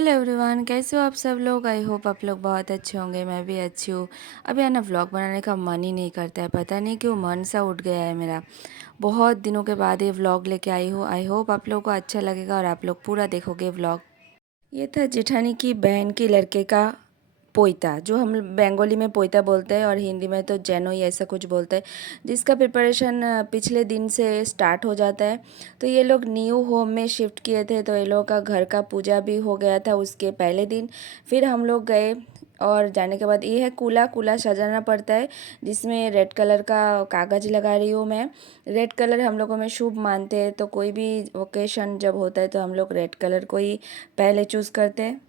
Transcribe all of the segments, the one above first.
Hello everyone, कैसे हो आप सब लोग। आई होप आप लोग बहुत अच्छे होंगे। मैं भी अच्छी हूँ। अभी है ना, व्लॉग बनाने का मन ही नहीं करता है। पता नहीं क्यों मन सा उठ गया है मेरा। बहुत दिनों के बाद ये व्लॉग लेके आई हूँ। आई होप आप लोगों को अच्छा लगेगा और आप लोग पूरा देखोगे व्लॉग। ये था जेठानी की बहन की लड़के का पोइता, जो हम बंगाली में पोइता बोलते हैं और हिंदी में तो जैनोई ऐसा कुछ बोलते हैं, जिसका प्रिपरेशन पिछले दिन से स्टार्ट हो जाता है। तो ये लोग न्यू होम में शिफ्ट किए थे, तो ये लोगों का घर का पूजा भी हो गया था उसके पहले दिन। फिर हम लोग गए और जाने के बाद ये है कूला। कूला सजाना पड़ता है, जिसमें रेड कलर का कागज़ लगा रही हूँ मैं। रेड कलर हम लोगों में शुभ मानते हैं, तो कोई भी ओकेशन जब होता है तो हम लोग रेड कलर को ही पहले चूज़ करते हैं।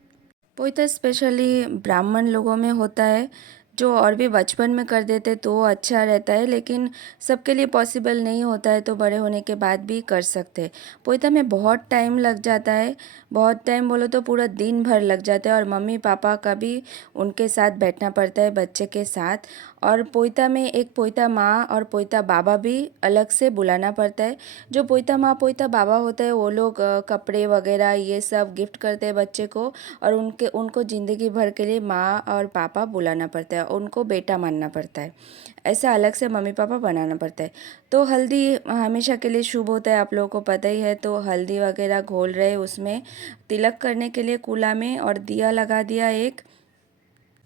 वो तो स्पेशली ब्राह्मण लोगों में होता है, जो और भी बचपन में कर देते तो वो अच्छा रहता है, लेकिन सबके लिए पॉसिबल नहीं होता है, तो बड़े होने के बाद भी कर सकते हैं। पोइता में बहुत टाइम लग जाता है। बहुत टाइम बोलो तो पूरा दिन भर लग जाता है, और मम्मी पापा का भी उनके साथ बैठना पड़ता है बच्चे के साथ। और पोइता में एक पोइता माँ और पोइता बाबा भी अलग से बुलाना पड़ता है। जो पोइता माँ पोइता बाबा होता है वो लोग कपड़े वगैरह ये सब गिफ्ट करते हैं बच्चे को, और उनके उनको ज़िंदगी भर के लिए माँ और पापा बुलाना पड़ता है, उनको बेटा मानना पड़ता है। ऐसा अलग से मम्मी पापा बनाना पड़ता है। तो हल्दी हमेशा के लिए शुभ होता है, आप लोगों को पता ही है। तो हल्दी वगैरह घोल रहे उसमें तिलक करने के लिए कूला में, और दिया लगा दिया एक।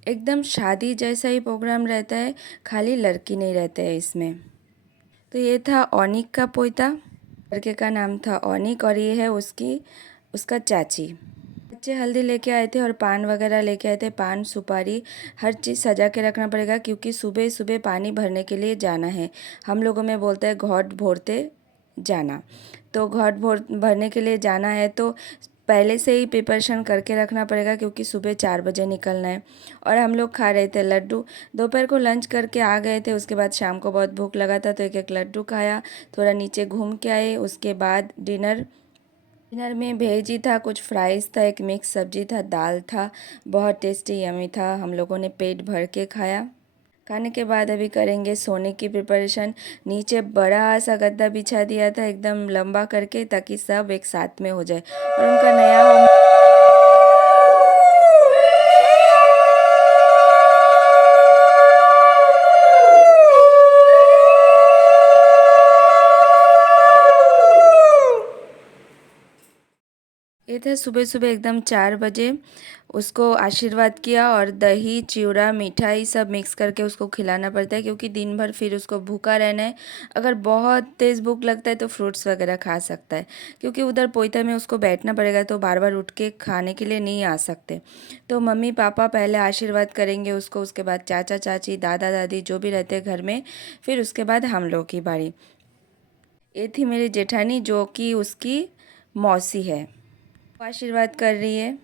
एकदम शादी जैसा ही प्रोग्राम रहता है, खाली लड़की नहीं रहते है इसमें। तो ये था ओनिक का पोइता। लड़के का नाम था ओनिक, और ये है उसकी उसका चाची। बच्चे हल्दी लेके आए थे और पान वगैरह लेके आए थे। पान सुपारी हर चीज़ सजा के रखना पड़ेगा, क्योंकि सुबह सुबह पानी भरने के लिए जाना है। हम लोगों में बोलते हैं घाट भोरते जाना। तो घाट भोर भरने के लिए जाना है, तो पहले से ही प्रिपरेशन करके रखना पड़ेगा, क्योंकि सुबह 4 बजे निकलना है। और हम लोग खा रहे थे लड्डू। दोपहर को लंच करके आ गए थे, उसके बाद शाम को बहुत भूख लगा था तो एक एक लड्डू खाया। थोड़ा नीचे घूम के आए। उसके बाद डिनर डिनर में वेज ही था, कुछ फ्राइज़ था, एक मिक्स सब्जी था, दाल था। बहुत टेस्टी यमी था। हम लोगों ने पेट भर के खाया। खाने के बाद अभी करेंगे सोने की प्रिपरेशन। नीचे बड़ा सा गद्दा बिछा दिया था एकदम लंबा करके, ताकि सब एक साथ में हो जाए। और उनका नया होम ये था। सुबह सुबह एकदम 4 बजे उसको आशीर्वाद किया, और दही चिवड़ा मिठाई सब मिक्स करके उसको खिलाना पड़ता है, क्योंकि दिन भर फिर उसको भूखा रहना है। अगर बहुत तेज़ भूख लगता है तो फ्रूट्स वगैरह खा सकता है, क्योंकि उधर पोइता में उसको बैठना पड़ेगा, तो बार बार उठ के खाने के लिए नहीं आ सकते। तो मम्मी पापा पहले आशीर्वाद करेंगे उसको, उसके बाद चाचा चाची दादा दादी जो भी रहते हैं घर में, फिर उसके बाद हम लोग की बारी। ये थी मेरी जेठानी, जो कि उसकी मौसी है। वो आशीर्वाद कर रही है।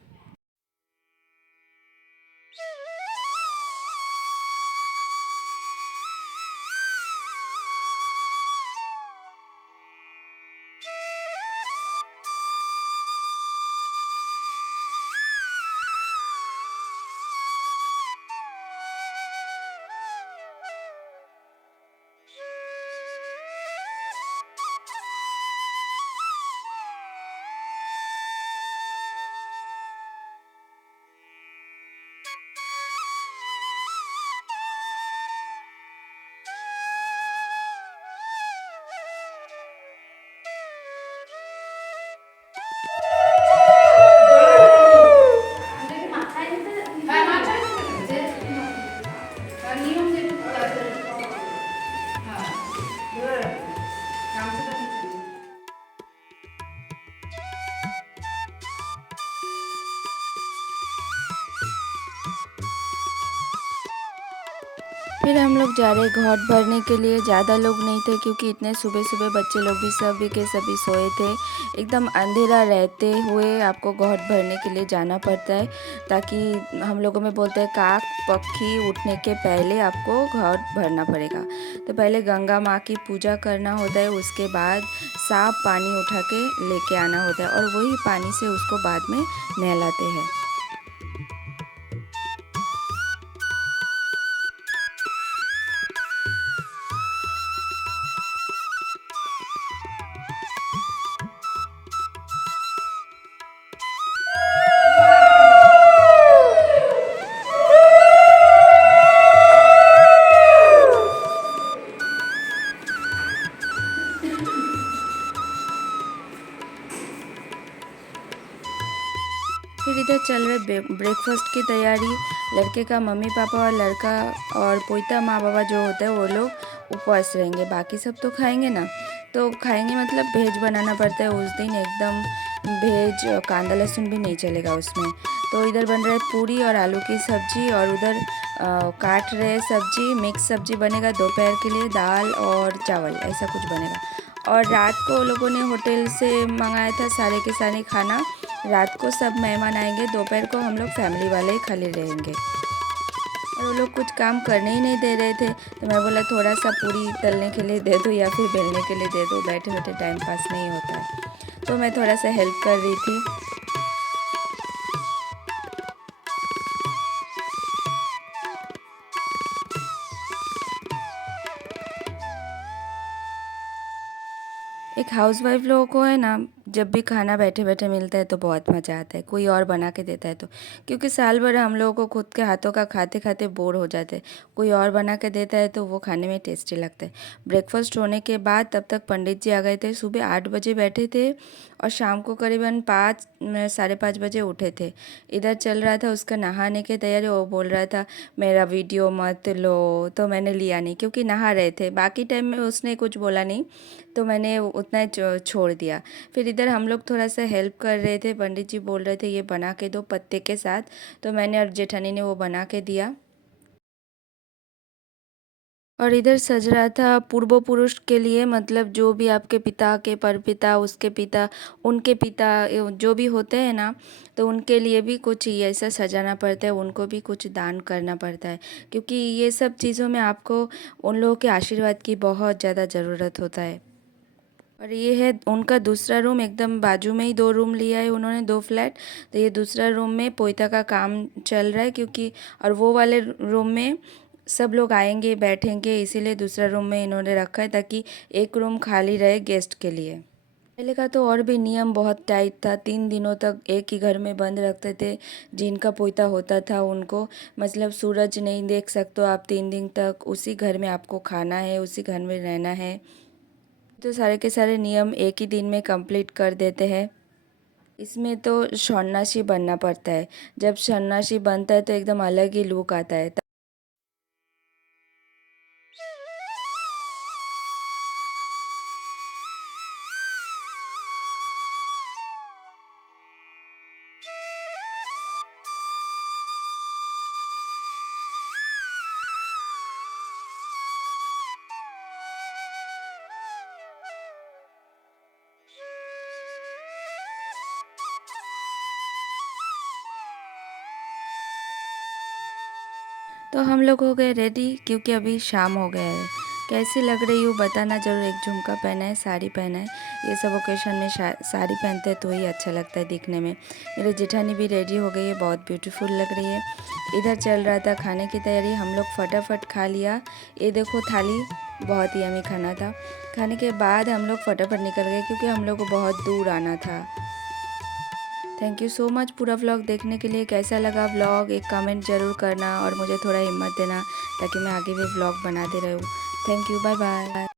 फिर हम लोग जा रहे घाट भरने के लिए। ज़्यादा लोग नहीं थे, क्योंकि इतने सुबह सुबह बच्चे लोग भी सभी के सभी सोए थे। एकदम अंधेरा रहते हुए आपको घाट भरने के लिए जाना पड़ता है, ताकि हम लोगों में बोलते हैं काक पक्षी उठने के पहले आपको घाट भरना पड़ेगा। तो पहले गंगा माँ की पूजा करना होता है, उसके बाद साफ पानी उठा के लेके आना होता है, और वही पानी से उसको बाद में नहलाते हैं। फिर इधर चल रहे ब्रेकफास्ट की तैयारी। लड़के का मम्मी पापा और लड़का और पोता माँ बाबा जो होता है वो लोग उपवास रहेंगे, बाकी सब तो खाएंगे ना। तो खाएंगे मतलब भेज बनाना पड़ता है उस दिन एकदम, भेज कांदा लहसुन भी नहीं चलेगा उसमें। तो इधर बन रहा है पूरी और आलू की सब्जी, और उधर काट रहे सब्जी, मिक्स सब्जी बनेगा दोपहर के लिए, दाल और चावल ऐसा कुछ बनेगा। और रात को लोगों ने होटल से मंगाया था सारे के सारे खाना। रात को सब मेहमान आएंगे, दोपहर को हम लोग फैमिली वाले ही खाली रहेंगे। और वो लोग कुछ काम करने ही नहीं दे रहे थे, तो मैं बोला थोड़ा सा पूरी तलने के लिए दे दो या फिर बेलने के लिए दे दो, बैठे बैठे टाइम पास नहीं होता है। तो मैं थोड़ा सा हेल्प कर रही थी। एक हाउसवाइफ लोगों को है ना, जब भी खाना बैठे बैठे मिलता है तो बहुत मज़ा आता है, कोई और बना के देता है तो। क्योंकि साल भर हम लोगों को खुद के हाथों का खाते खाते बोर हो जाते हैं, कोई और बना के देता है तो वो खाने में टेस्टी लगता है। ब्रेकफास्ट होने के बाद तब तक पंडित जी आ गए थे, सुबह 8 बजे बैठे थे और शाम को करीबन 5 साढ़े 5 बजे उठे थे। इधर चल रहा था उसका नहाने की तैयारी। वो बोल रहा था मेरा वीडियो मत लो, तो मैंने लिया नहीं क्योंकि नहा रहे थे। बाकी टाइम में उसने कुछ बोला नहीं, तो मैंने उतना ही छोड़ दिया। फिर इधर हम लोग थोड़ा सा हेल्प कर रहे थे, पंडित जी बोल रहे थे ये बना के दो पत्ते के साथ, तो मैंने और जेठानी ने वो बना के दिया। और इधर सज रहा था पूर्व पुरुष के लिए, मतलब जो भी आपके पिता के परपिता, उसके पिता, उनके पिता, जो भी होते हैं ना, तो उनके लिए भी कुछ ऐसा सजाना पड़ता है, उनको भी कुछ दान करना पड़ता है। क्योंकि ये सब चीज़ों में आपको उन लोगों के आशीर्वाद की बहुत ज़्यादा ज़रूरत होता है। और ये है उनका दूसरा रूम, एकदम बाजू में ही 2 रूम लिया है उन्होंने, 2 फ्लैट। तो ये दूसरा रूम में पोइता का काम चल रहा है, क्योंकि और वो वाले रूम में सब लोग आएंगे बैठेंगे, इसीलिए दूसरा रूम में इन्होंने रखा है ताकि एक रूम खाली रहे गेस्ट के लिए। पहले का तो और भी नियम बहुत टाइट था, 3 दिनों तक एक ही घर में बंद रखते थे। जिनका पोता होता था उनको, मतलब सूरज नहीं देख सकते हो आप 3 दिन तक, उसी घर में आपको खाना है, उसी घर में रहना है। तो सारे के सारे नियम एक ही दिन में कंप्लीट कर देते हैं। इसमें तो सन्यासी बनना पड़ता है। जब सन्यासी बनता है तो एकदम अलग ही लुक आता है। तो हम लोग हो गए रेडी, क्योंकि अभी शाम हो गया है। कैसी लग रही हूँ बताना ज़रूर। एक झुमका पहना है, साड़ी पहना है, ये सब ओकेशन में साड़ी पहनते हैं तो ही अच्छा लगता है दिखने में। मेरी जेठानी भी रेडी हो गई है, बहुत ब्यूटीफुल लग रही है। इधर चल रहा था खाने की तैयारी, हम लोग फटाफट खा लिया। ये देखो थाली, बहुत ही यमी खाना था। खाने के बाद हम लोग फटाफट निकल गए क्योंकि हम लोग को बहुत दूर आना था। थैंक यू सो मच पूरा व्लॉग देखने के लिए। कैसा लगा व्लॉग एक कमेंट ज़रूर करना और मुझे थोड़ा हिम्मत देना ताकि मैं आगे भी व्लॉग बनाते रहूँ। Thank you, bye bye.